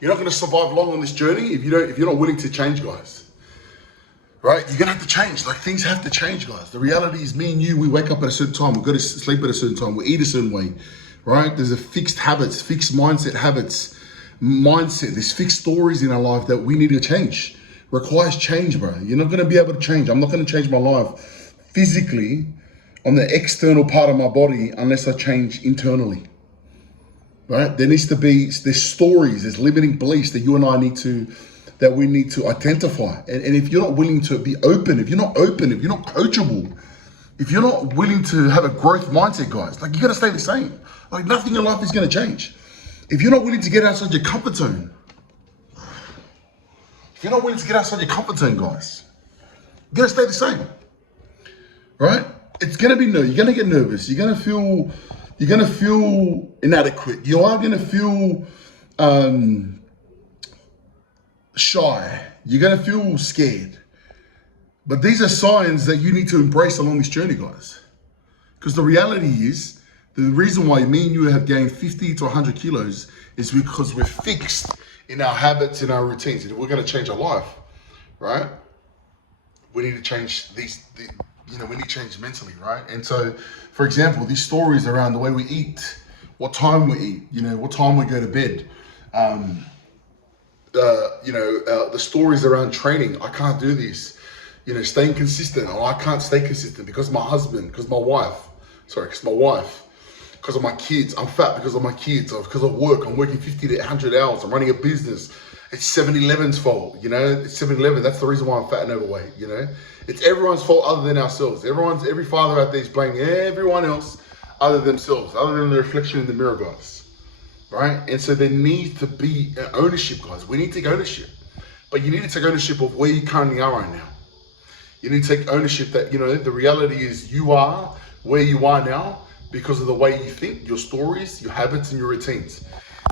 You're not going to survive long on this journey if you're not willing to change, guys. Right? You're going to have to change. Like, things have to change, guys. The reality is, me and you, we wake up at a certain time. We go to sleep at a certain time. We eat a certain way. Right? There's a fixed habits, fixed mindset There's fixed stories in our life that we need to change. Requires change, bro. You're not going to be able to change. I'm not going to change my life physically on the external part of my body unless I change internally. Right? There's stories, there's limiting beliefs that you and I need to identify. And if you're not willing to be open, if you're not coachable, if you're not willing to have a growth mindset, guys, like, you got to stay the same. Like, nothing in life is going to change. If you're not willing to get outside your comfort zone, guys, you got to stay the same. Right? It's going to be You're going to get nervous. You're going to feel inadequate. You are going to feel shy. You're going to feel scared. But these are signs that you need to embrace along this journey, guys. Because the reality is, the reason why me and you have gained 50 to 100 kilos is because we're fixed in our habits, in our routines. And if we're going to change our life, right, we need to change we need to change mentally, right? And so, for example, these stories around the way we eat, what time we eat, what time we go to bed, the stories around training. I can't do this, staying consistent. Or I can't stay consistent because of my husband, because of my wife, because of my kids. I'm fat because of my kids, or because of work. I'm working 50 to 100 hours. I'm running a business. It's 7-Eleven's fault, It's 7-Eleven. That's the reason why I'm fat and overweight, It's everyone's fault other than ourselves. Every father out there is blaming everyone else other than themselves, other than the reflection in the mirror, guys. Right? And so there needs to be an ownership, guys. We need to take ownership. But you need to take ownership of where you currently are right now. You need to take ownership that, the reality is you are where you are now because of the way you think, your stories, your habits, and your routines.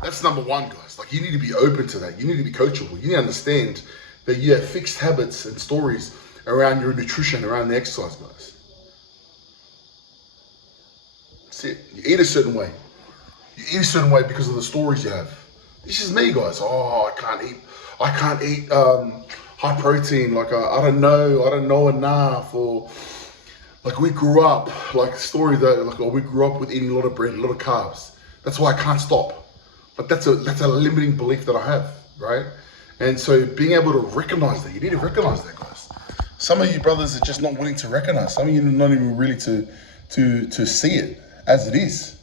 That's number one, guys. Like, you need to be open to that. You need to be coachable. You need to understand that you have fixed habits and stories around your nutrition, around the exercise, guys. That's it. You eat a certain way. You eat a certain way because of the stories you have. This is me, guys. Oh, I can't eat high protein. Like, I don't know enough. Or like, we grew up, like, story that, like, we grew up with eating a lot of bread, a lot of carbs. That's why I can't stop. But that's a limiting belief that I have, right? And so being able to recognize that, you need to recognize that, guys. Some of you brothers are just not willing to recognize. Some of you are not even really to see it as it is.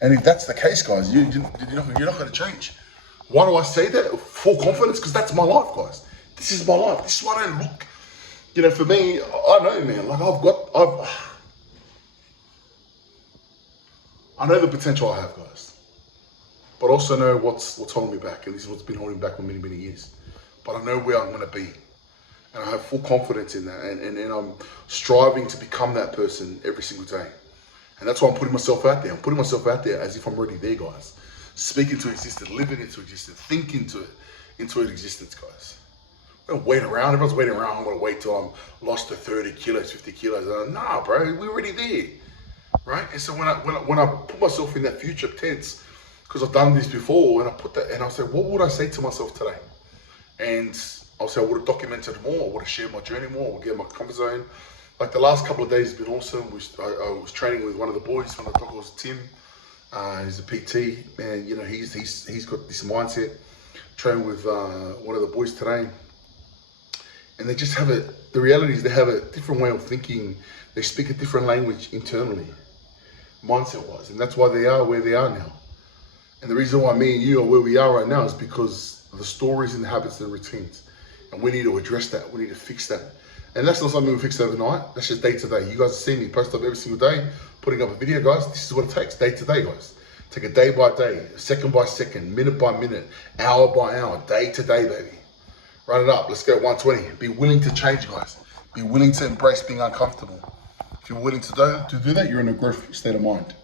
And if that's the case, guys, you're not going to change. Why do I say that? Full confidence, because that's my life, guys. This is my life. This is why I don't look. For me, I know, man. Like, I know the potential I have, guys. But also know what's holding me back, and this is what's been holding me back for many, many years. But I know where I'm going to be, and I have full confidence in that, and I'm striving to become that person every single day. And that's why I'm putting myself out there. I'm putting myself out there as if I'm already there, guys. Speaking to existence, living into existence, thinking into existence, guys. I don't wait around. Everyone's waiting around. I'm going to wait till I'm lost to 30 kilos, 50 kilos. Nah, bro, we're already there, right? And so when I put myself in that future tense, because I've done this before, and I put that, and I'll say, what would I say to myself today? And I'll say, I would have documented more, I would have shared my journey more, I would get in my comfort zone. Like, the last couple of days have been awesome. I was training with one of the boys, one of the was Tim. He's a PT, and he's got this mindset. Training with one of the boys today, and they just have the reality is they have a different way of thinking. They speak a different language internally, mindset-wise, and that's why they are where they are now. And the reason why me and you are where we are right now is because of the stories and the habits and the routines. And we need to address that. We need to fix that. And that's not something we fix overnight. That's just day to day. You guys see me post up every single day, putting up a video, guys. This is what it takes, day to day, guys. Take it day by day, second by second, minute by minute, hour by hour, day to day, baby. Run it up. Let's go 120. Be willing to change, guys. Be willing to embrace being uncomfortable. If you're willing to do that, you're in a growth state of mind.